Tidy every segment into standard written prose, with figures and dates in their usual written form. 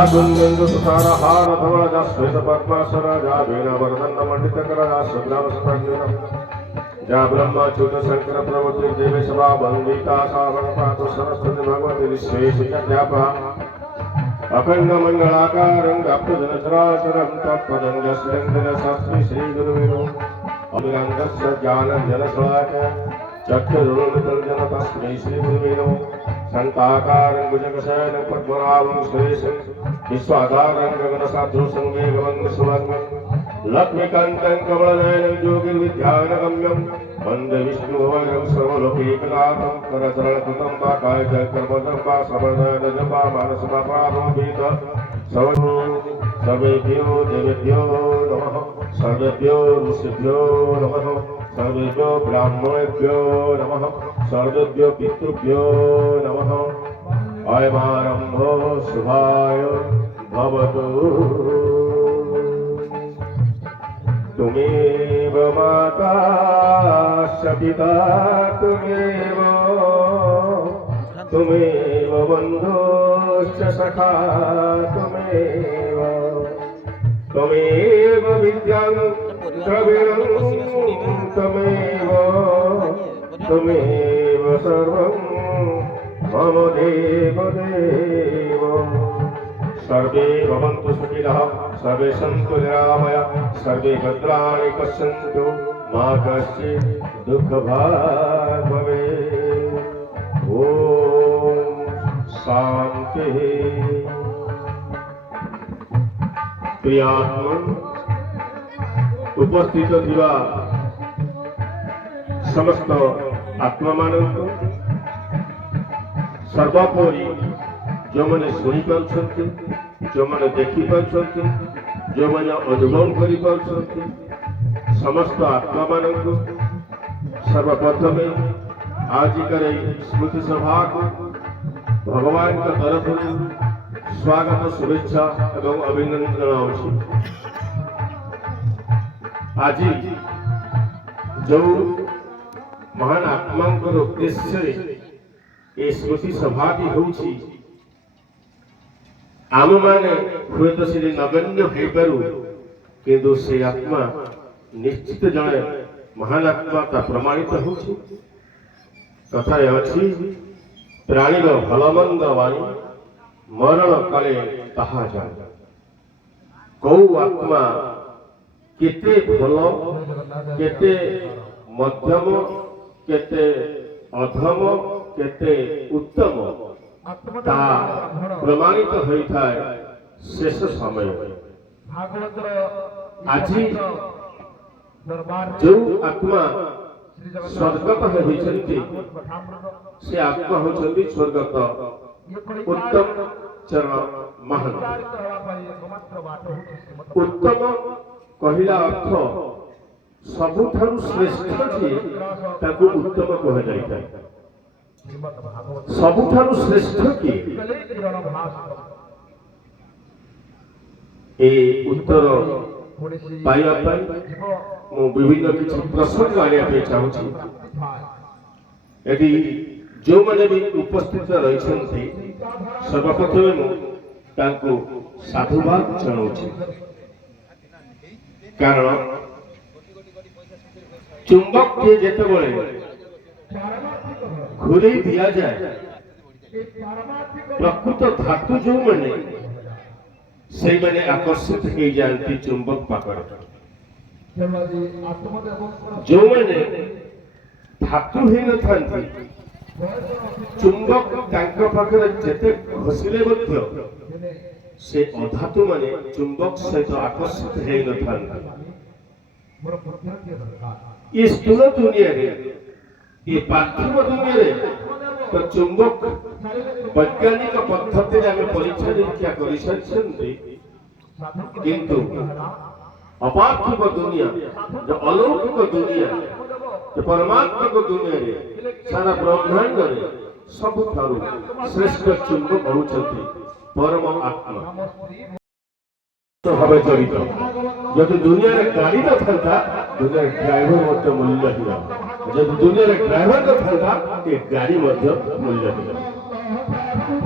कुंदेन्दु तुषारहार धवल जा श्वेत पद्मासर जा वीणा वरदंड मंडितकर जा शुभ्राम स्पर्शुन जा ब्रह्मच्युत शंकर प्रभृति देवी सभा वंदिता सावण पातु सरस्वती भगवती विश्वेशव्यापा अखंड मंगलाकारं व्याप्तजन चराचरं तत्पदं यस्मिन् शास्त्री श्री गुरुविनो अभिरंगस्य ज्ञानंजन शलाकया चक्षुरुन्मिलितं तस्मै श्री गुरुविनो शंकाकारं भुजगशयनं पद्मनाभं सुरेशं विश्वाधारं गगनसाध्युषं मेघवं सुवर्णं लक्ष्मीकान्तं कमलनयनं योगिर्विद्यानगम्यं वन्दे विष्णुवरं सर्वलोकैकनाथं करचरणकृतं वा कायकर्मजं वा समदनजं वा मानसमापारोपित सर्वेभ्यो देवेभ्यो नमः सर्वेभ्यो ऋषिभ्यो नमः सर्वेभ्यो ब्राह्मणेभ्यो नमः सर्वेभ्यो पितृभ्यो नमः अयमारम्भो शुभाय भवतु तुमेव माता पिता तुमेव बन्धुश्च सखा त्वमेव विद्यां द्रविणं त्वमेव सर्वं मम देवदेव सर्वे भवन्तु सुखिनः सर्वे सन्तु निरामयाः सर्वे भद्राणि पश्यन्तु मा कश्चित् दुःखभाग् भवेत् ॐ शान्तिः। प्रियात्मा उपस्थित थिबा समस्त आत्मा मानन्तु सर्वोपरि जो मैंने शुणी पार्टी जो मैंने देखी पार्टी जो मैंने अनुभव कर समस्त आत्मा मान सर्वप्रथम आजिकार स्मृति सभा को भगवान का तरफ स्वागत शुभेच्छा एवं अभिनंदन जनाऊँ। आज जो महान आत्मा उद्देश्य ये स्मृति सभा होउछि आम माने हुए तो से नगण्य हो पारू किंतु से आत्मा निश्चित जड़े महान आत्मा ता प्रमाणित होछि। कथा अच्छी प्राणीर भलमंद वाणी मरण काले ताहा जाने कौ आत्मा केते भल केते मध्यम केते अधम केते उत्तम ता प्रमाणित होता है शेष समय। आज जो आत्मा स्वर्गत होती से आत्मा होती स्वर्गत उत्तम चरण महान। उत्तम कहला अर्थ सबुठारु श्रेष्ठ जी ताकू उत्तम कह जाए। सबुठारु श्रेष्ठ की ए उत्तर पाइबा मु विभिन्न किसी प्रसंग आनिया चाहूँगी। यदि जो मैंने भी उपस्थित रही सर्वप्रथम मुझे साधुवाद जनाऊँ कारण चुंबक के जितेबाला घूरे दि जाए प्रकृत धातु जो मैंने से मैंने आकर्षित हो जाती चुंबक पाखर जो मैंने धातु ही न था चुंबक पाखर जिते घषिले से अधातु माने चुंबक सहित आकर्षित हो न था। ये स्थूल दुनिया ये पार्थिव दुनिया तो चुंबक वैज्ञानिक पद्धति परीक्षा निरीक्षा कर किंतु अपार्थिव दुनिया जो अलौकिक दुनिया जो परमात्मक दुनिया सारा ब्रह्मांड सबुठारु श्रेष्ठ चुंबक होउछथि परम आत्मा भाव जड़ित। जदि दुनिया रे गाड़ी न था दुनिया ड्राइवर मध्य मूल्य दिया जदि दुनिया रे ड्राइवर न था ये गाड़ी मध्य मूल्य दिया।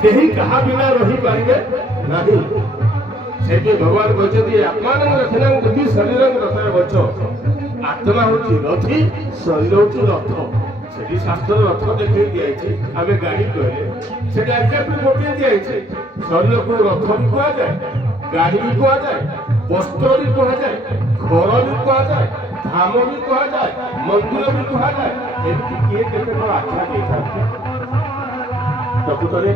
कहीं कहा बिना रही पाएंगे ନାହିଁ ସେଠି ଭଗବାନ କହିଛନ୍ତି ଆତ୍ମାନଙ୍କ ରଥନା ଯଦି ଶରୀରଙ୍କ ରଥରେ ବଛ ଆତ୍ମା ହଉଛି ରଥି ଶରୀର ହଉଛି ରଥ ସେଠି ଶାସ୍ତ୍ର ରଥ ଦେଖେଇ ଦିଆଯାଇଛି ଆମେ ଗାଡି କହିଲେ ସେଠି ଏକ୍ସାମ୍ପଲ ଗୋଟିଏ ଦିଆଯାଇଛି ଶରୀରକୁ ରଥ ବି କୁହାଯାଏ ଗାଡି ବି କୁହାଯାଏ ବସ୍ତ୍ର ବି କୁହାଯାଏ ଘର ବି କୁହାଯାଏ ଧାମ ବି କୁହାଯାଏ ମନ୍ଦିର ବି କୁହାଯାଏ ଏମିତି କିଏ କେତେ କଣ ଆଖ୍ୟା ଦେଇଥାନ୍ତି ପ୍ରକୃତରେ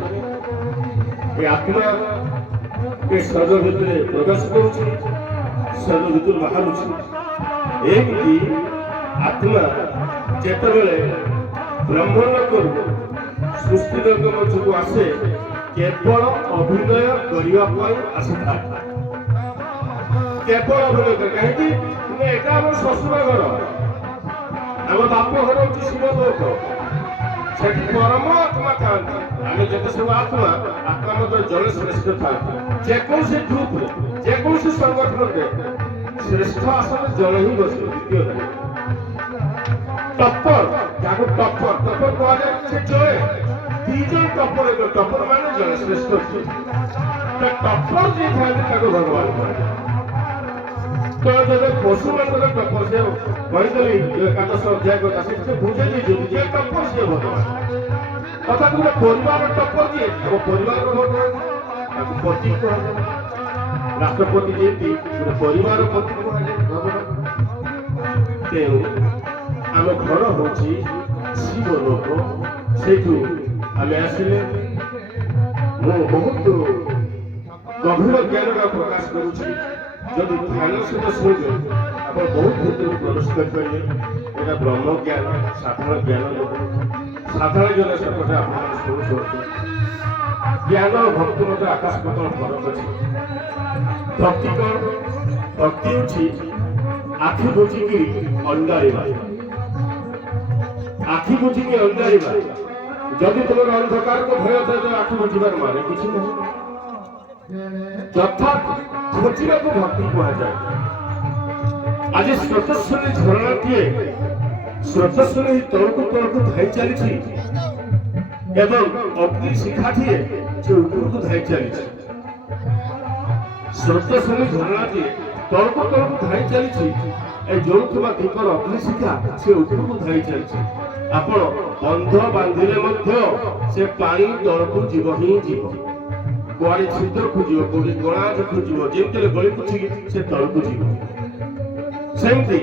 ଏ ଆତ୍ମା ଏ ଶରୀର ଭିତରେ ପ୍ରବେଶ କରୁଛି ଶରୀର ଭିତରୁ ବାହାରୁଛି ଏମିତି ଆତ୍ମା ଯେତେବେଳେ ବ୍ରହ୍ମଲୋକରୁ ସୃଷ୍ଟି ଲୋକ ମଝକୁ ଆସେ କେବଳ ଅଭିନୟ କରିବା ପାଇଁ ଆସିଥାଏ କେବଳ ଅଭିନୟ କରେ କାହିଁକି ଏଇଟା ଆମ ଶ୍ୱଶୁର ଘର ଆମ ବାପ ଘର ହଉଛି ଶିବ ଲୋକ ସେଠି ପରମ ଆତ୍ମା ଥାନ୍ତି ଆମେ ଯେତେ ସବୁ ଆତ୍ମା ଆତ୍ମା ମଧ୍ୟ ଜଣେ ଶ୍ରେଷ୍ଠ ଥାନ୍ତି ଯେକୌଣସି ଗ୍ରୁପରେ ଯେକୌଣସି ସଂଗଠନରେ ଶ୍ରେଷ୍ଠ ଆସନ ଜଣେ ହିଁ ବସିବ ଦ୍ୱିତୀୟ ନାହିଁ ଟପ୍ପର ଯାହାକୁ ଟପ୍ପର କୁହାଯାଏ ସେ ଜଣେ ଦି ଜଣ ଟପ୍ପର ମାନେ ଜଣେ ଶ୍ରେଷ୍ଠ ଟପ୍ପର ଯିଏ ଥାନ୍ତି ତାକୁ ଭଗବାନ କୁହାଯାଏ ତ ଯେବେ ପଶୁମାନଙ୍କର ଟପ୍ପର ସେ କହିଦେଲି ଏକାଦଶ ଅଧ୍ୟାୟ କଥା ସେ ବୁଝେଇ ଦେଇଛନ୍ତି ଯେ ଟପ୍ପର ସିଏ ଭଗବାନ ଅର୍ଥାତ୍ ଗୋଟେ ପରିବାର ଟପ୍ପର ଯିଏ ଆମ ପରିବାରର ଭଗବାନ ତାକୁ ପତି କୁହାଯାଏ ରାଷ୍ଟ୍ରପତି ଯେମିତି ଗୋଟେ ପରିବାର ପତି କୁହାଯାଏ ଭଗବାନ ତେଣୁ ଆମ ଘର ହଉଛି ଶିବ ଲୋକ ସେଇଠୁ ଆମେ ଆସିଲେ ମୁଁ ବହୁତ ଗଭୀର ଜ୍ଞାନଟା ପ୍ରକାଶ କରୁଛି ଯଦି ଧ୍ୟାନ ସହିତ ଶୁଣିବେ ଆପଣ ବହୁତ ଭିତରୁ ପ୍ରବେଶ କରିପାରିବେ ଏଇଟା ବ୍ରହ୍ମ ଜ୍ଞାନ ସାଧାରଣ ଜ୍ଞାନ ସାଧାରଣ ଜ୍ଞାନ ସେପଟେ ଆପଣମାନେ ଶୁଣୁଛନ୍ତି ଜ୍ଞାନ ଭକ୍ତି ମଧ୍ୟ ଆକାଶ ପାତାଳ ଫରକ ଅଛି ଭକ୍ତି କ'ଣ ଭକ୍ତି ହେଉଛି ଆଖି ବୁଝିକି ଅଣ୍ଡାଳିବା ଆଖି ବୁଝିକି ଅଣ୍ଡାଳିବା ଯଦି ତୁମର ଅନ୍ଧକାରକୁ ଭୟ ଥାଏ ତ ଆଖି ବୁଝିବାର ମାନେ କିଛି ନାହିଁ ଯଥା ଖୋଜିବାକୁ ଭକ୍ତି କୁହାଯାଏ ଆଜି ସ୍ରୋତସ୍ୱନୀ ଝରଣାଟିଏ ସ୍ରୋତସ୍ୱନୀ ତଳକୁ ତଳକୁ ଧାଇ ଚାଲିଛି ଏବଂ ଅଗ୍ନି ଶିଖାଟିଏ ସେ ଉପରକୁ ଧାଇ ଚାଲିଛି ସ୍ରୋତସ୍ୱନୀ ଝରଣାଟିଏ ତଳକୁ ତଳକୁ ଧାଇ ଚାଲିଛି ଏ ଜଳୁଥିବା ଦୀପର ଅଗ୍ନି ଶିଖା ସେ ଉପରକୁ ଧାଇ ଚାଲିଛି ଆପଣ ବନ୍ଧ ବାନ୍ଧିଲେ ମଧ୍ୟ ସେ ପାଣି ତଳକୁ ଯିବ ହିଁ ଯିବ କୁଆଡେ ଛିଦ୍ର ଖୋଜିବ କୋଉଠି ଗଣାଜ ଖୋଜିବ ଯେମିତି ଗଳି ପଛିକି ସେ ତଳକୁ ଯିବ ସେମିତି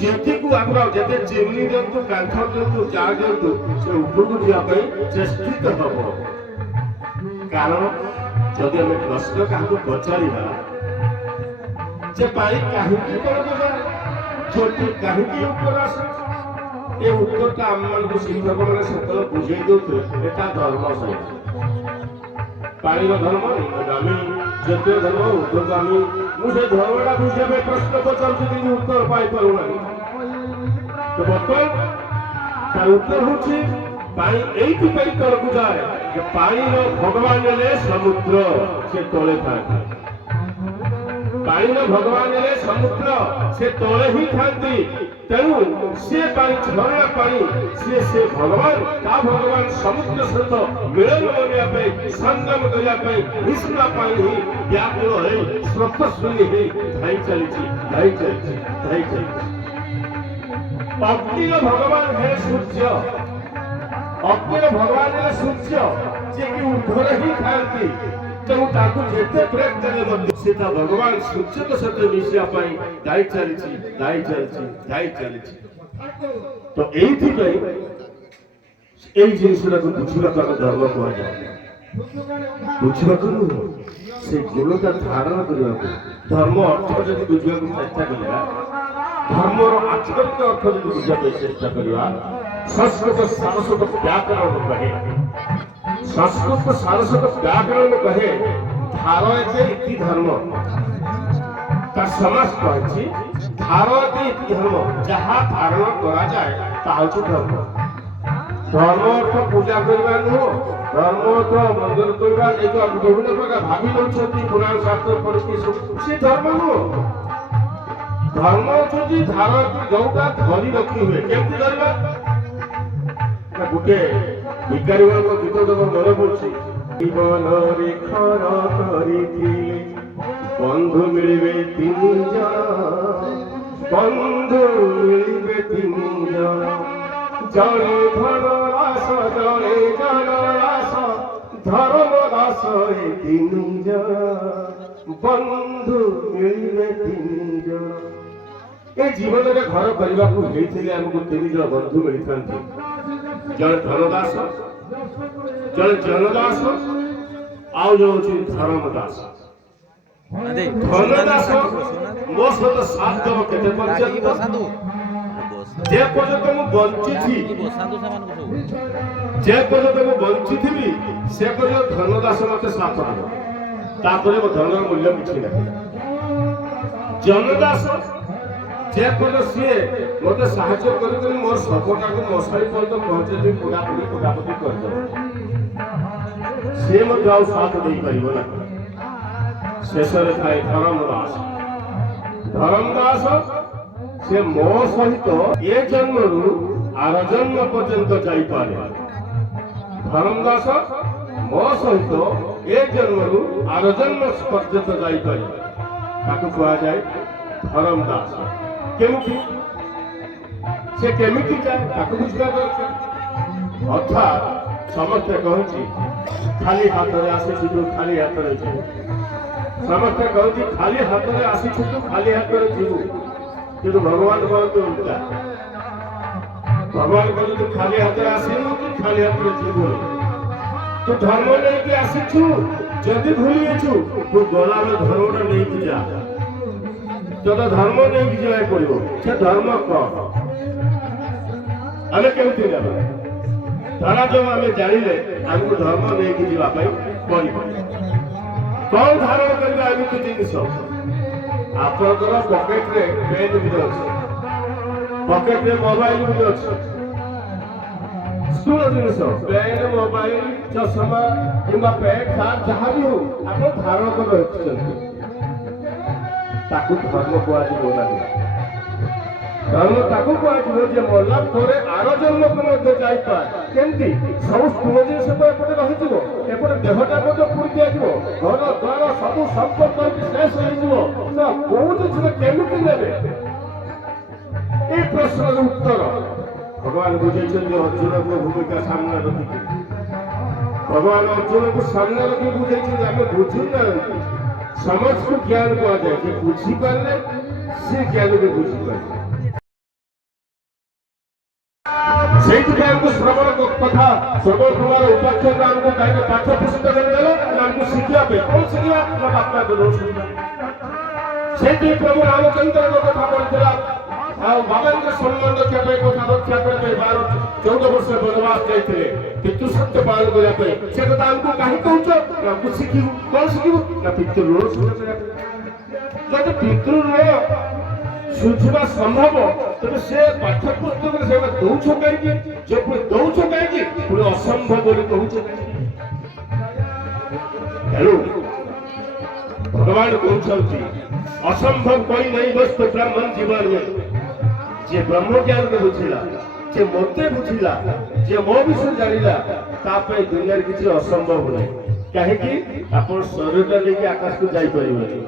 ଯେତିକୁ ଆପଣ ଯେତେ ଚିମନି ଦିଅନ୍ତୁ କାନ୍ଥ ଦିଅନ୍ତୁ ଚା ଦିଅନ୍ତୁ ସେ ଉପରକୁ ଯିବା ପାଇଁ ଚେଷ୍ଟିତ ହବ କାରଣ ଯଦି ଆମେ ପ୍ରଶ୍ନ କାହାକୁ ପଚାରିବା ଯେ ପାଣି କାହିଁକି ତଳକୁ ଯାଏ ଜ୍ୟୋତି କାହିଁକି ଉପରେ ଆସେ ଏ ଉତ୍ତରଟା ଆମମାନଙ୍କୁ ଶିକ୍ଷକମାନେ ସେତେବେଳେ ବୁଝେଇ ଦେଉଥିଲେ ଏଟା ଧର୍ମ ସହିତ ପାଣିର ଧର୍ମ ନିମ୍ନଗାମୀ ଜ୍ୟୋତିର ଧର୍ମ ଊର୍ଦ୍ଧ୍ୱଗାମୀ ମୁଁ ସେ ଧର୍ମଟା ବୁଝିବା ପାଇଁ ପ୍ରଶ୍ନ ପଚାରୁଛି କିନ୍ତୁ ଉତ୍ତର ପାଇପାରୁନାହିଁ ତ ବର୍ତ୍ତମାନ ତାର ଉତ୍ତର ହେଉଛି ପାଣି ଏଇଥିପାଇଁ ତଳକୁ ଯାଏ ଯେ ପାଣିର ଭଗବାନ ହେଲେ ସମୁଦ୍ର ସେ ତଳେ ଥାଏ ପାଣିର ଭଗବାନ ହେଲେ ସମୁଦ୍ର ସେ ତଳେ ହିଁ ଥାନ୍ତି ତେଣୁ ସେ ପାଣି ଝରଣା ପାଣି ସେ ଭଗବାନ ତା ଭଗବାନ ସମୁଦ୍ର ସହିତ ମିଳନ କରିବା ପାଇଁ ସଂଗମ କରିବା ପାଇଁ ମିଶିବା ପାଇଁ ହିଁ ବ୍ୟାକୁଳ ହେଇ ସ୍ରୋତସ୍ୱନୀ ହେଇ ଧାଇ ଚାଲିଛି ଅଗ୍ନିର ଭଗବାନ ହେଲେ ସୂର୍ଯ୍ୟ ଅଗ୍ନିର ଭଗବାନ ହେଲେ ସୂର୍ଯ୍ୟ ଯିଏକି ଉର୍ଦ୍ଧ୍ୱରେ ହିଁ ଥାନ୍ତି ତେଣୁ ତାକୁ ଯେତେ ପ୍ରେମ ଦେଲେ ମଧ୍ୟ ସେ ତା ଭଗବାନ ସୂର୍ଯ୍ୟଙ୍କ ସହିତ ମିଶିବା ପାଇଁ ଯାଇ ଚାଲିଛି ତ ଏଇଥିପାଇଁ ଏଇ ଜିନିଷଟାକୁ ବୁଝିବାକୁ ଆମେ ଧର୍ମ କୁହାଯାଏ ବୁଝିବାକୁ ନୁହଁ ସେ ଗୁଣଟା ଧାରଣ କରିବାକୁ ଧର୍ମ ଅର୍ଥ ଯଦି ବୁଝିବାକୁ ଚେଷ୍ଟା କରିବା ଧର୍ମର ଆକ୍ଷରିକ ଅର୍ଥ ଯଦି ବୁଝିବା ପାଇଁ ଚେଷ୍ଟା କରିବା ସଂସ୍କୃତ ସାରସ୍ୱତ ବ୍ୟାକରଣ କହେ ସଂସ୍କୃତ ସାରସ୍ୱତ ବ୍ୟାକରଣ କହେ ଧାର ଏତେ ଇତି ଧର୍ମ ତାର ସମାସ କହିଛି ଧାର ଏତେ ଇତି ଧର୍ମ ଯାହା ଧାରଣ କରାଯାଏ ତାହା ହେଉଛି ଧର୍ମ ଧର୍ମ ଅର୍ଥ ପୂଜା କରିବା ନୁହଁ ଧର୍ମ ଅର୍ଥ ମନ୍ଦିର କରିବା ଏ ଯୋଉ ବିଭିନ୍ନ ପ୍ରକାର ଭାବି ନେଉଛନ୍ତି ପୁରାଣ ଶାସ୍ତ୍ର ପଢିକି ସେ ଧର୍ମ ନୁହଁ ଧର୍ମ ହେଉଛି ଧାର ଯୋଉଟା ଧରି ରଖି ହୁଏ କେମିତି ଧରିବା ଗୋଟେ ଭିକାରୀ ମାନଙ୍କ ଗୀତ ଦେବ ମନେ ପଡୁଛି জীবনরে খর করিছিলে বন্ধু মিলিবে তিনজন বন্ধু মিলিবে তিনজন জনে ধনরাস জনে জনরাস ধর্মরাস এ তিনজন বন্ধু মিলিবে তিনজন। ଏ ଜୀବନରେ ଘର କରିବାକୁ ହେଇଥିଲେ ଆମକୁ ତିନି ଜଣ ବନ୍ଧୁ ମିଳିଥାନ୍ତି, ଜଣେ ଧନଦାସ, ଜଣେ ଜନଦାସ, ଆଉ ଜଣେ ହଉଛି ଧର୍ମଦାସ। ଧନଦାସ ମୋ ସହିତ ସାଥ ଦେବ କେତେ ପର୍ଯ୍ୟନ୍ତ? ଯେ ପର୍ଯ୍ୟନ୍ତ ମୁଁ ବଞ୍ଚିଛି, ଯେ ପର୍ଯ୍ୟନ୍ତ ମୁଁ ବଞ୍ଚିଥିବି ସେ ପର୍ଯ୍ୟନ୍ତ ଧନଦାସ ମତେ ସାଥ ଦେବ, ତାପରେ ମୋ ଧନର ମୂଲ୍ୟ କିଛି ନାହିଁ। ଜନଦାସ ଯେ ପର୍ଯ୍ୟନ୍ତ ସିଏ ମତେ ସାହାଯ୍ୟ କରିକରି ମୋର ଶବଟାକୁ ମଶାରୀ ପର୍ଯ୍ୟନ୍ତ ପହଞ୍ଚେଇ ପୋଡାପୋଡି କରିଦେବ, ସିଏ ମଧ୍ୟ ଆଉ ସାଥ ଦେଇପାରିବ ନାହିଁ। ଶେଷରେ ଥାଏ ଧର୍ମଦାସ। ଧର୍ମଦାସ ସେ ମୋ ସହିତ ଏ ଜନ୍ମରୁ ଆର ଜନ୍ମ ପର୍ଯ୍ୟନ୍ତ ଯାଇପାରେ। ଧର୍ମଦାସ ମୋ ସହିତ ଏ ଜନ୍ମରୁ ଆର ଜନ୍ମ ପର୍ଯ୍ୟନ୍ତ ଯାଇପାରେ, ତାକୁ କୁହାଯାଏ ଧର୍ମଦାସ। କେମିତି ସେ କେମିତି ଯାଏ ତାକୁ ବୁଝିବା ଦରକାର। ଅର୍ଥାତ୍ ସମସ୍ତେ କହନ୍ତି ଖାଲି ହାତରେ ଆସିଛୁ ତୁ ଖାଲି ହାତରେ ଯିବୁ, ସମସ୍ତେ କହନ୍ତି ଖାଲି ହାତରେ ଆସିଛୁ ତୁ ଖାଲି ହାତରେ ଯିବୁ, କିନ୍ତୁ ଭଗବାନ କହନ୍ତି ଉଲ୍ଟା। ଭଗବାନ କହନ୍ତି ତୁ ଖାଲି ହାତରେ ଆସିବୁ ତୁ ଖାଲି ହାତରେ ଯିବୁ। ତୁ ଧର୍ମ ନେଇକି ଆସିଛୁ, ଯଦି ଭୁଲି ଯାଇଛୁ ତୁ ଗଲାବେଳେ ଧର୍ମଟା ନେଇକି ଯା। ଯଦି ଧର୍ମ ନେଇକି ଯିବାକୁ ପଡିବ, ସେ ଧର୍ମ କଣ ଆମେ କେମିତି ନେବା? ଧରାଯାଉ ଆମେ ଜାଣିଲେ ଆମକୁ ଧର୍ମ ନେଇକି ଯିବା ପାଇଁ ପଡିବ। କଣ ଧାରଣ କରିବା? ଏମିତି ଜିନିଷ ଆପଣଙ୍କର ପକେଟରେ ପେନ୍ ବି ଅଛି, ପକେଟରେ ମୋବାଇଲ ବି ଅଛି, ସ୍କୁଲ ଜିନିଷ ପେନ୍ ମୋବାଇଲ ଚଷମା କିମ୍ବା ପ୍ୟାଣ୍ଟ ସାର୍ଟ ଯାହା ବି ହଉ ଆପଣ ଧାରଣ କରି ରଖିଛନ୍ତି, ତାକୁ ଧର୍ମ କୁହାଯିବ ନାହିଁ। ଧର୍ମ ତାକୁ କୁହାଯିବ ଯେ ମଲା ପରେ ଆର ଜନ୍ମକୁ ମଧ୍ୟ ଯାଇପାରେ। କେମିତି? ସବୁ ସ୍ଥୂଳ ଜିନିଷ ତ ଏପଟେ ରହିଯିବ, ଏପଟେ ଦେହଟା ମଧ୍ୟ ପୋଡ଼ି ଦିଆଯିବ, ଘର ଦ୍ୱାର ସବୁ ସମ୍ପର୍କ ଶେଷ ହେଇଯିବ, ତ କୋଉ ଜିନିଷ କେମିତି ନେବେ? এই ପ୍ରଶ୍ନର ଉତ୍ତର ଭଗବାନ ବୁଝେଇଛନ୍ତି ଅର୍ଜୁନଙ୍କ ଭୂମିକା ସାମ୍ନା ରଖିକି। ଭଗବାନ ଅର୍ଜୁନଙ୍କୁ ସାମ୍ନା ରଖି ବୁଝେଇଛନ୍ତି, ଆମେ ବୁଝୁନାହାନ୍ତି। ସମସ୍ତଙ୍କୁ ଜ୍ଞାନ କୁହାଯାଏ, ଯେ ବୁଝିପାରିଲେ ସେ ଜ୍ଞାନକୁ ବୁଝିପାରିଲେ। ସେଇଥିପାଇଁ ଆମକୁ ଶ୍ରବଣ କଥା ଶ୍ରବଣ କୁମାର ଉପାଖ୍ୟାନ ଆମକୁ କାହିଁକି ପାଠ ପୁସ୍ତକରେ ଦେଲେ ଆମକୁ ଶିଖିବା ପାଇଁ। କଣ ଶିଖିବା? ନା ବାପା ଶୁଣିବା। ସେଇଠି ପ୍ରଭୁ ରାମଚନ୍ଦ୍ରଙ୍କ କଥା ପଡ଼ିଥିଲା, ଆଉ ବାବାଙ୍କ ସମ୍ମାନ ରଖିବା ପାଇଁ କଥା ରକ୍ଷା କରିବା ପାଇଁ 14 ବର୍ଷ ବନବାସ ଯାଇଥିଲେ ପିତୃ ସତ୍ୟ ପାଳନ କରିବା ପାଇଁ। ସେ କଥା ଆମକୁ କାହିଁକି କହୁଛ? ଆମକୁ ଶିଖିବୁ। କଣ ଶିଖିବୁ? ନା ପିତୃ ଋଣ ଶୁଝ କରିବା ପାଇଁ। ଯଦି ପିତୃ ଋଣ ଶୁଝିବା ସମ୍ଭବ, ତେବେ ସେ ପାଠ୍ୟ ପୁସ୍ତକରେ ସେଗୁଡ଼ା ଦଉଛ କାହିଁକି? ଯେ ପୁଣି ଦଉଛ କାହିଁକି? ପୁଣି ଅସମ୍ଭବ ବୋଲି କହୁଛ କାହିଁକି? ତେଣୁ ଭଗବାନ କହୁଛନ୍ତି ଅସମ୍ଭବ କରି ନାହିଁ ବସ୍ତୁ ବ୍ରାହ୍ମଣ ଜୀବନ। ଯିଏ ବ୍ରହ୍ମ ଜ୍ଞାନକୁ ବୁଝିଲା, ଯିଏ ମୋତେ ବୁଝିଲା, ଯିଏ ମୋ ବିଷୟ ଜାଣିଲା, ତା ପାଇଁ ଦୁନିଆରେ କିଛି ଅସମ୍ଭବ ନାହିଁ। କାହିଁକି? ଆପଣ ଶରୀରଟା ନେଇକି ଆକାଶକୁ ଯାଇପାରିବେନି,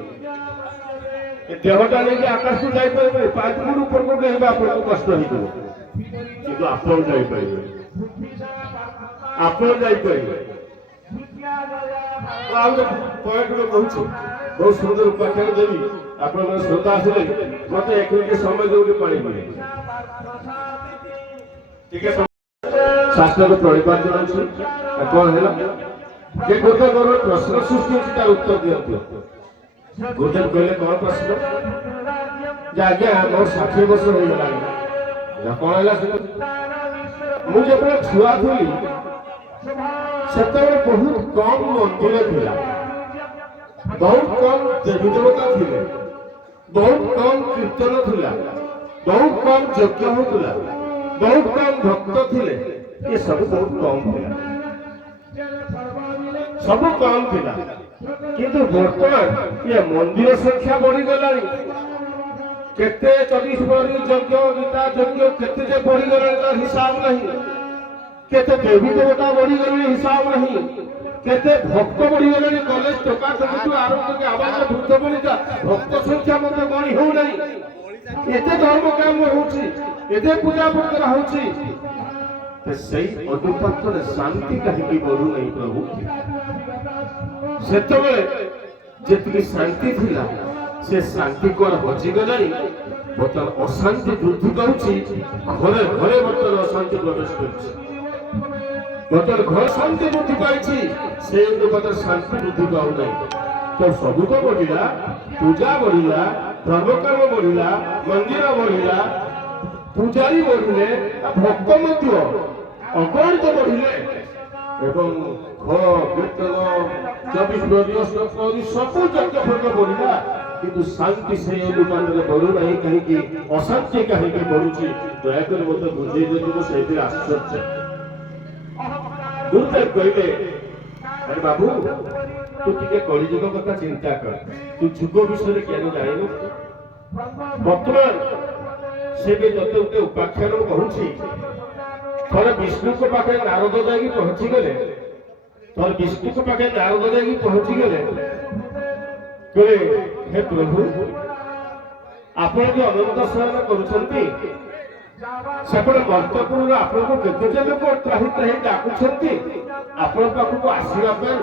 ଦେହଟା ନେଇକି ଆକାଶକୁ ଯାଇପାରିବେ, 5 ଫୁଟ ଉପରକୁ ହେଲେ ଆପଣଙ୍କୁ କଷ୍ଟ ହେଇଯିବ, କିନ୍ତୁ ଆପଣ ଯାଇପାରିବେ, ଆପଣ ଯାଇପାରିବେ। ଆଉ ଗୋଟେ ପଏଣ୍ଟ କହୁଛି, ବହୁତ ସୁନ୍ଦର ଉପାଖ୍ୟାନ ଦେବି, ଆପଣମାନେ ଶ୍ରୋତା ଆସିଲେ ମତେ 1 ମିନିଟ ସମୟ ଦେଉଠି ପାଣି ପିଏ ଟିକେ ଶାସ୍ତ୍ରକୁ ପ୍ରଣିପାତ ଅଛି। କଣ ହେଲା ଯେ ଗୋଟେ ପ୍ରଶ୍ନ ସୃଷ୍ଟି ହେଉଛି, ତାର ଉତ୍ତର ଦିଅନ୍ତୁ। ଗୁରୁଦେବ କହିଲେ କଣ ପ୍ରଶ୍ନ? ଯେ ଆଜ୍ଞା ମୋର 60 ବର୍ଷ ହେଇଗଲାଣି। କଣ ହେଲା? ମୁଁ ଯେତେବେଳେ ଛୁଆ ଥିଲି ସେତେବେଳେ ବହୁତ କମ ମନ୍ଦିର ଥିଲା, ବହୁତ କମ ଦେବୀ ଦେବତା ଥିଲେ, ବହୁତ କମ କୀର୍ତ୍ତନ ଥିଲା, ବହୁତ କମ ଯଜ୍ଞ ହଉଥିଲା, ବହୁତ କମ ଭକ୍ତ ଥିଲେ। ଏ ସବୁ ବହୁତ କମ ଥିଲା, ସବୁ କମ ଥିଲା। କିନ୍ତୁ ବର୍ତ୍ତମାନ ଏ ମନ୍ଦିର ସଂଖ୍ୟା ବଢିଗଲାଣି। କେତେ 24 ପରି ଯଜ୍ଞ ଗୀତା ଯଜ୍ଞ କେତେ ଯେ ବଢିଗଲାଣି ତାର ହିସାବ ନାହିଁ। କେତେ ଦେବୀ ଦେବତା ବଢିଗଲେଣି, ହିସାବ ନାହିଁ। କେତେ ଭକ୍ତ ବଢିଗଲେଣି କଲେଜ ଟୋକା ଟୋକିଠୁ ଆରମ୍ଭ କରି ଆବାଜ ବୃଦ୍ଧ ବନିତା ଭକ୍ତ ସଂଖ୍ୟା ମଧ୍ୟ ଗଣି ହେଉନାହିଁ। ଏତେ ଧର୍ମ କାମ ହଉଛି, ଏତେ ପୂଜା ପତ୍ର ହଉଛି, ସେଇ ଅନୁପାତରେ ଶାନ୍ତି କାହିଁକି ବଢୁନାହିଁ ପ୍ରଭୁ? ସେତେବେଳେ ଯେତିକି ଶାନ୍ତି ଥିଲା ସେ ଶାନ୍ତି କୁଆଡେ ହଜିଗଲାଣି। ବର୍ତ୍ତମାନ ଅଶାନ୍ତି ବୃଦ୍ଧି କରୁଛି, ଘରେ ଘରେ ବର୍ତ୍ତମାନ ଅଶାନ୍ତି ପ୍ରବେଶ କରୁଛି। ବର୍ତ୍ତମାନ ଘର ଶାନ୍ତି ବୃଦ୍ଧି ପାଇଛି, ସେ ଅନୁପାତରେ ଶାନ୍ତି ବୃଦ୍ଧି ପାଉନାହିଁ। ତ ସବୁ ତ ବଢିଲା, ପୂଜା ବଢିଲା, ଧର୍ମକର୍ମ ବଢିଲା, ମନ୍ଦିର ବଢିଲା, ପୂଜାରୀ ବଢିଲେ, ଭକ୍ତ ମଧ୍ୟ ଅଗଣିତ ବଢିଲେ ଏବଂ ଘର କୀର୍ତ୍ତନ 24 ସବୁ ଯଜ୍ଞ ବଢିଲା, କିନ୍ତୁ ଶାନ୍ତି ସେଇ ଅନୁପାତରେ ବଢୁନାହିଁ କାହିଁକି? ଅଶାନ୍ତି କାହିଁକି ବଢୁଛି? ଦୟାକରି ମୋତେ ବୁଝେଇ ଦିଅନ୍ତୁ। ସେଇଥିରେ ଆଶ୍ଚର୍ଯ୍ୟ। ଗୁରୁଦେବ କହିଲେ, ଆରେ ବାବୁ ତୁ ଟିକେ କଳିଯୁଗ କଥା ଚିନ୍ତା କର, ତୁ ଯୁଗ ବିଷୟରେ କେন ଜାଣିନୁ? ବର୍ତ୍ତମାନ ସେ ବି ତତେ ଗୋଟେ ଉପାଖ୍ୟାନ କହୁଛି। ଥରେ ବିଷ୍ଣୁଙ୍କ ପାଖରେ ନାରଦ ଯାଇକି ପହଞ୍ଚିଗଲେ, କହିଲେ ହେ ପ୍ରଭୁ, ଆପଣ ଯୋଉ ଅନନ୍ତ ଶୟନ କରୁଛନ୍ତି, ସେପଟେ ମର୍ତ୍ତପୁରର ଆପଣଙ୍କୁ କେତେ ଯେ ଲୋକ ତ୍ରାହି ତ୍ରାହି ଡାକୁଛନ୍ତି ଆପଣଙ୍କ ପାଖକୁ ଆସିବା ପାଇଁ,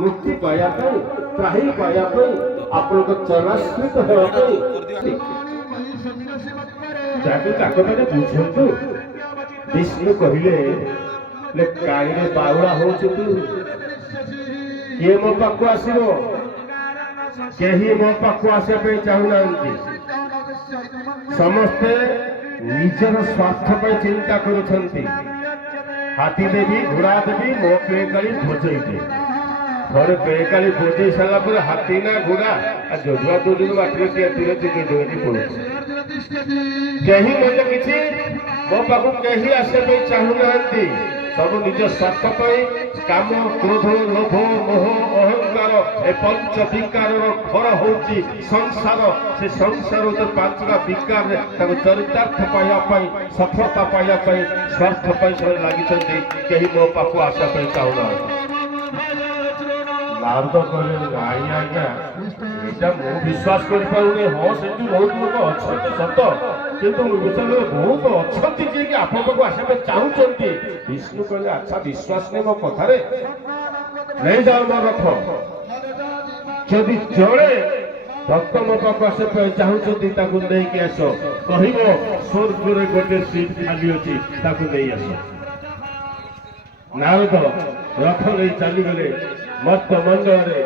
ମୁକ୍ତି ପାଇବା ପାଇଁ, ତ୍ରାହି ପାଇବା ପାଇଁ, ଆପଣଙ୍କ ଚରଣାଶ୍ରିତ ହେବା ପାଇଁ। ଯାହାକୁ ତାଙ୍କ ମାନେ ବୁଝନ୍ତୁ। ବିଷ୍ଣୁ କହିଲେ, କାହିଁରେ ବାଉଳା ହଉଛୁ ତୁ? କିଏ ମୋ ପାଖକୁ ଆସିବ? କେହି ମୋ ପାଖକୁ ଆସିବା ପାଇଁ ଚାହୁଁନାହାନ୍ତି। ସମସ୍ତେ ନିଜର ସ୍ୱାର୍ଥ ପାଇଁ ଚିନ୍ତା କରୁଛନ୍ତି। ହାତୀ ଦେବି, ଘୋଡ଼ା ଦେବି, ମୋ ପେଁକାଳି ବଜେଇବି। ଥରେ ପେଁକାଳି ବଜେଇ ସାରିଲା ପରେ ହାତୀ ନା ଘୋଡ଼ା ଯଦୁଆ ଦୌଡ଼ିରୁ ବାଟରେ ଧୀରେ ଧୀରେ ଦୌଡ଼ି ପଡ଼ୁଛି। କେହି ମୋତେ କିଛି ମୋ ପାଖକୁ କେହି ଆସିବା ପାଇଁ ଚାହୁଁନାହାନ୍ତି। ସବୁ ନିଜ ସ୍ୱାର୍ଥ ପାଇଁ, କାମ, କ୍ରୋଧ, ଲୋଭ, ମୋହ, ଅହଙ୍କାର, ଏ ପଞ୍ଚ ବିକାରର ଘର ହଉଛି ସଂସାର। ସେ ସଂସାର ପାଞ୍ଚଟା ବିକାରରେ ତାଙ୍କ ଚରିତାର୍ଥ ପାଇବା ପାଇଁ, ସଫଳତା ପାଇବା ପାଇଁ, ସ୍ୱାର୍ଥ ପାଇଁ ସେମାନେ ଲାଗିଛନ୍ତି। କେହି ମୋ ପାଖକୁ ଆସିବା ପାଇଁ ଚାହୁଁନାହାନ୍ତି। ନାରଦ କହିଲେ, ନାଇଁ ଆଜ୍ଞା, ଏଇଟା ମୁଁ ବିଶ୍ୱାସ କରିପାରୁନି। ହଁ ସେଠି ବହୁତ ଲୋକ ଅଛନ୍ତି ସତ, କିନ୍ତୁ ବହୁତ ଅଛନ୍ତି ଯିଏକି ଆପଣଙ୍କ ପାଖକୁ ଆସିବା ପାଇଁ ଚାହୁଁଛନ୍ତି। ବିଷ୍ଣୁ କହିଲେ, ଆଚ୍ଛା ବିଶ୍ୱାସ ନେଇ ମୋ କଥାରେ ନେଇଯାଅ ମୋ ରଥ। ଯଦି ଜଣେ ଭକ୍ତ ମୋ ପାଖକୁ ଆସିବା ପାଇଁ ଚାହୁଁଛନ୍ତି ତାକୁ ନେଇକି ଆସ। କହିବ ସ୍ୱର୍ଗରେ ଗୋଟେ ସିଟ୍ ଖାଲି ଅଛି, ତାକୁ ନେଇ ଆସ। ନାରଦ ରଥ ନେଇ ଚାଲିଗଲେ। ମର୍ତ୍ତ ମଣ୍ଡଳରେ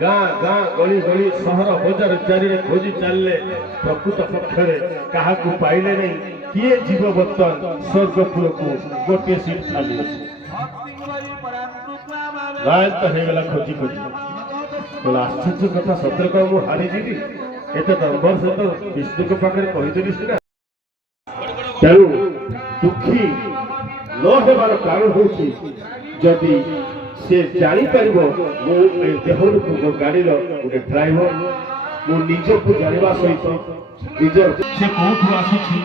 ଗାଁ ଗାଁ, ଗଳି ଗଳି, ସହର ବଜାର ଚାରିରେ ଖୋଜି ଚାଲିଲେ। ପ୍ରକୃତ ପକ୍ଷରେ କାହାକୁ ପାଇଲେ ନାହିଁ। କିଏ ଯିବ ବର୍ତ୍ତମାନ ସ୍ୱର୍ଗପୁରକୁ? ଗୋଟିଏ ସିଟ୍ ଖାଲି ଅଛି। ରାତ ହେଇଗଲା ଖୋଜି ଖୋଜି। ଆଶ୍ଚର୍ଯ୍ୟ କଥା, ସତରେ କଣ ମୁଁ ହାରିଯିବି? ଏତେ ଦମ୍ଭର ସହିତ ବିଷ୍ଣୁଙ୍କ ପାଖରେ କହିଦେବି ସିନା। ତେଣୁ ଦୁଃଖୀ ନ ହେବାର କାରଣ ହେଉଛି, ଯଦି ସେ ଜାଣିପାରିବ ମୁଁ ଏ ଦେହରୁ ଗାଡ଼ିର ଗୋଟେ ଡ୍ରାଇଭର, ମୁଁ ନିଜକୁ ଜାଣିବା ସହିତ ନିଜର ସେ କୋଉଠୁ ଆସିଛି,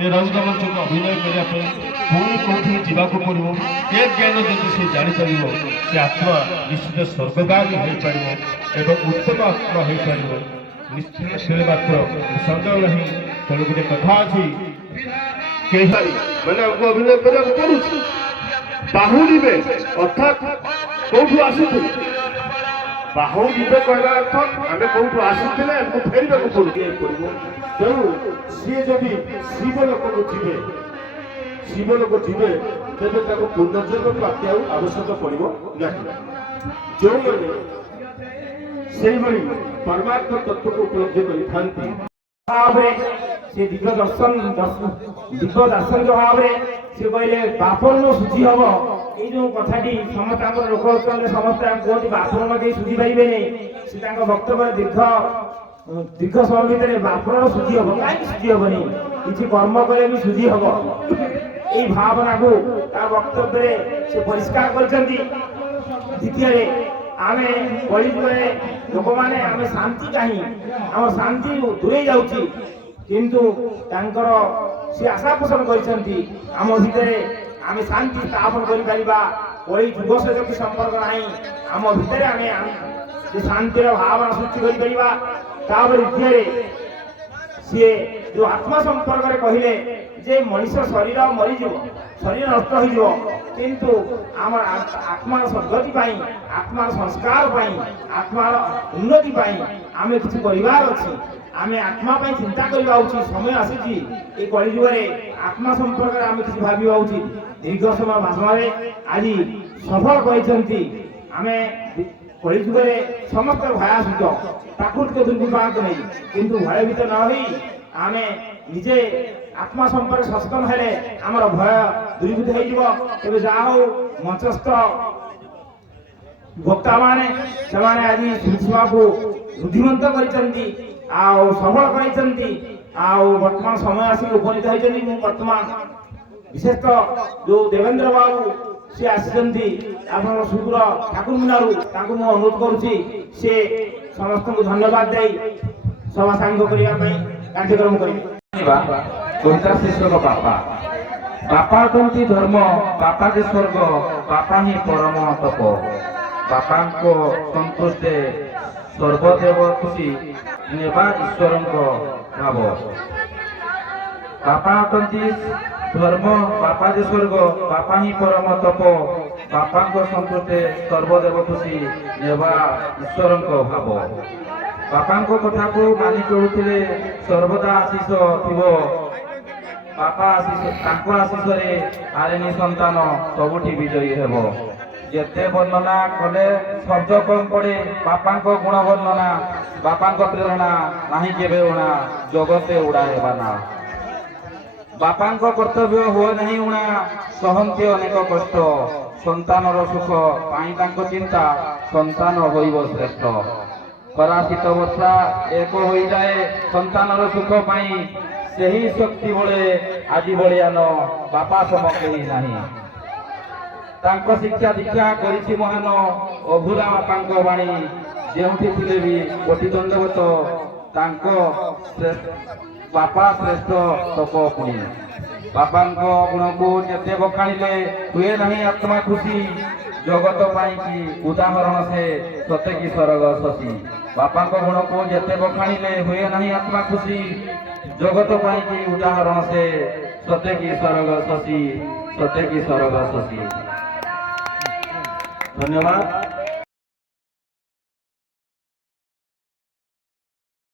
ଏ ରଙ୍ଗମଞ୍ଚକୁ ଅଭିନୟ କରିବା ପାଇଁ ପୁଣି କୋଉଠିକି ଯିବାକୁ ପଡ଼ିବ, ଏ ଜ୍ଞାନ ଯଦି ସେ ଜାଣିପାରିବ, ସେ ଆତ୍ମା ନିଶ୍ଚିତ ସ୍ୱର୍ଗଗାମୀ ହୋଇପାରିବ ଏବଂ ଉତ୍ତମ ଆତ୍ମା ହୋଇପାରିବ। ନିଶ୍ଚିତ ସେ ମାତ୍ର ସନ୍ଦେହ ନାହିଁ। ତେଣୁ ଗୋଟେ କଥା ଅଛି, କେହି ମାନେ ଆମକୁ ଅଭିନୟ କରିବାକୁ ପଡୁଛି। ବାହୁଡ଼ିବେ ଅର୍ଥାତ୍ କୋଉଠୁ ଆସିଥିଲେ? ବାହୁଡ଼ିବେ କହିବା ଅର୍ଥ ଆମେ କୋଉଠୁ ଆସିଥିଲେ, ଆମକୁ ଫେରିବାକୁ ପଡିବ। ତେଣୁ ସିଏ ଯଦି ଶିବ ଲୋକକୁ ଯିବେ, ତେବେ ତାକୁ ପୁନର୍ଜନ୍ମ ପ୍ରାପ୍ତି ଆଉ ଆବଶ୍ୟକ ପଡ଼ିବ ନାହିଁ। ଯେଉଁମାନେ ସେଇଭଳି ପରମାର୍ଥ ତତ୍ତ୍ୱକୁ ଉପଲବ୍ଧି କରିଥାନ୍ତି, ସେ ଦିବ୍ୟ ଦର୍ଶନ ଯୋଉ ଭାବରେ ସେ କହିଲେ ବାପନ ଶୁଚି ହବ। ଏଇ ଯୋଉ କଥାଟି ସମସ୍ତେ ଆମର ଲୋକ ଅଛନ୍ତି, ସମସ୍ତେ କୁହନ୍ତି ବାପନ କେହି ଶୁଝି ପାରିବେନି। ସେ ତାଙ୍କ ବକ୍ତବ୍ୟରେ ଦୀର୍ଘ ସମୟ ଭିତରେ ବାପନ ଶୁଚି ହବ। କାହିଁକି ଶୁଚି ହବନି? କିଛି କର୍ମ କଲେ ବି ଶୁଚି ହବ। ଏଇ ଭାବନାକୁ ତା ବକ୍ତବ୍ୟରେ ସେ ପରିଷ୍କାର କରିଛନ୍ତି। ଦ୍ୱିତୀୟରେ ଆମେ କଳିଯୁଗରେ ଲୋକମାନେ ଆମେ ଶାନ୍ତି ଚାହିଁ ଆମ ଶାନ୍ତି ଦୂରେଇ ଯାଉଛି, କିନ୍ତୁ ତାଙ୍କର ସେ ଆଶା ପୋଷଣ କରିଛନ୍ତି ଆମ ଭିତରେ ଆମେ ଶାନ୍ତି ସ୍ଥାପନ କରିପାରିବା। କଳି ଯୁଗ ସହିତ କିଛି ସମ୍ପର୍କ ନାହିଁ। ଆମ ଭିତରେ ଆମେ ସେ ଶାନ୍ତିର ଭାବନା ସୃଷ୍ଟି କରିପାରିବା। ତାପରେ ଦ୍ୱିତୀୟରେ ସିଏ ଯୋଉ ଆତ୍ମା ସମ୍ପର୍କରେ କହିଲେ ଯେ ମଣିଷ ଶରୀର ମରିଯିବ, ଶରୀର ନଷ୍ଟ ହୋଇଯିବ, କିନ୍ତୁ ଆମର ଆତ୍ମାର ସଦ୍ଗତି ପାଇଁ, ଆତ୍ମାର ସଂସ୍କାର ପାଇଁ, ଆତ୍ମାର ଉନ୍ନତି ପାଇଁ ଆମେ କିଛି କରିବାର ଅଛି। ଆମେ ଆତ୍ମା ପାଇଁ ଚିନ୍ତା କରିବା ଉଚିତ। ସମୟ ଆସିଛି এই କଳିଯୁଗରେ ଆତ୍ମା ସମ୍ପର୍କରେ ଆମେ କିଛି ଭାବିବା ଉଚିତ। ଦୀର୍ଘ ସମୟ ଭାଷଣରେ ଆଜି ସଫଳ କରିଛନ୍ତି। ଆମେ କଳିଯୁଗରେ ସମସ୍ତ ଭୟାସୂଚ ପ୍ରାକୃତିକ ଦୁର୍ବିପାକ ନେଇ, କିନ୍ତୁ ଭୟଭୀତ ନ ହୋଇ ଆମେ ନିଜେ ଆତ୍ମା ସମ୍ପର୍କରେ ସଚେତନ ହେଲେ ଆମର ଭୟ ଦୂରୀଭୂତ ହେଇଯିବ। ତେବେ ଯାହା ହଉ ମଞ୍ଚସ୍ଥ ବକ୍ତାମାନେ ସେମାନେ ଆଜି ସୀମାକୁ ବୁଦ୍ଧିମନ୍ତ କରିଛନ୍ତି ଆଉ ସଫଳ କରିଛନ୍ତି। ଆଉ ବର୍ତ୍ତମାନ ସମୟ ଆସିକି ଉପନୀତ ହେଇଛନ୍ତି। ମୁଁ ବର୍ତ୍ତମାନ ବିଶେଷତଃ ଯୋଉ ଦେବେନ୍ଦ୍ର ବାବୁ ସେ ଆସିଛନ୍ତି ଆପଣଙ୍କ ସୁଦୂର ଠାକୁରମୁଣ୍ଡାରୁ, ତାଙ୍କୁ ମୁଁ ଅନୁରୋଧ କରୁଛି ସେ ସମସ୍ତଙ୍କୁ ଧନ୍ୟବାଦ ଦେଇ ସଭା ସାଙ୍ଗ କରିବା ପାଇଁ କାର୍ଯ୍ୟକ୍ରମ କରିବେ। କବିତା ଶୀର୍ଷକ ବାପା। ବାପା ଅଟନ୍ତି ଧର୍ମ, ବାପା ଯେ ସ୍ୱର୍ଗ, ବାପା ହିଁ ପରମ ତପ। ବାପାଙ୍କ ସନ୍ତୁଷ୍ଟେ ସର୍ବଦେବ ଖୁସି, ନେବା ଈଶ୍ୱରଙ୍କ ଭାବ। ବାପା ଅଟନ୍ତି ଧର୍ମ, ବାପା ଯେ ସ୍ୱର୍ଗ, ବାପା ହିଁ ପରମ ତପ। ବାପାଙ୍କ ସନ୍ତୁଷ୍ଟେ ସର୍ବଦେବ ଖୁସି, ନେବା ଈଶ୍ୱରଙ୍କ ଭାବ। ବାପାଙ୍କ କଥାକୁ ମାନି ଚଳୁଥିଲେ ସର୍ବଦା ଆଶିଷ ଥିବ। ବାପା ଆଶିଷ, ତାଙ୍କ ଆଶିଷରେ ହାରେନି ସନ୍ତାନ, ସବୁଠି ବିଜୟୀ ହେବ। ଯେତେ ବର୍ଣ୍ଣନା କଲେ ଶବ୍ଦ କମ୍ ପଡ଼େ, ବାପାଙ୍କ ଗୁଣ ବର୍ଣ୍ଣନା, ବାପାଙ୍କ ପ୍ରେରଣା ନାହିଁ କେବେ ଉଣା, ଜଗତେ ଉଡ଼ା ହେବା ନା। ବାପାଙ୍କ କର୍ତ୍ତବ୍ୟ ହୁଏ ନାହିଁ ଉଣା, ସହନ୍ତି ଅନେକ କଷ୍ଟ। ସନ୍ତାନର ସୁଖ ପାଇଁ ତାଙ୍କ ଚିନ୍ତା, ସନ୍ତାନ ହୋଇବ ଶ୍ରେଷ୍ଠ। ଖରା ଶୀତ ବର୍ଷା ଏକ ହୋଇଯାଏ ସନ୍ତାନର ସୁଖ ପାଇଁ, ସେହି ଶକ୍ତି ବଳେ ଆଜି ବଳିଆନ, ବାପା ସମ କେହି ନାହିଁ। ତାଙ୍କ ଶିକ୍ଷା ଦୀକ୍ଷା କରିଛି ମହାନ, ଅଭୁଲା ବାପାଙ୍କ ବାଣୀ। ଯେଉଁଠି ଥିଲେ ବି କୋଟି ଦଣ୍ଡବତ, ତାଙ୍କ ବାପା ଶ୍ରେଷ୍ଠ ତପ ପୁଣି। ବାପାଙ୍କ ଗୁଣକୁ ଯେତେ ବଖାଣିଲେ ହୁଏ ନାହିଁ ଆତ୍ମା ଖୁସି। ଜଗତ ପାଇଁ କି ଉଦାହରଣ ସେ, ସତେ କି ସ୍ୱର୍ଗ ଶଶୀ। ବାପାଙ୍କ ଗୁଣକୁ ଯେତେ ବଖାଣିଲେ ହୁଏ ନାହିଁ ଆତ୍ମା ଖୁସି। ଜଗତ ପାଇଁ କି ଉଦାହରଣ ସେ, ସତେ କି ସ୍ୱର୍ଗ ଶଶୀ, ସତେ କି ସ୍ୱର୍ଗ ଶଶୀ। ଧନ୍ୟବାଦ।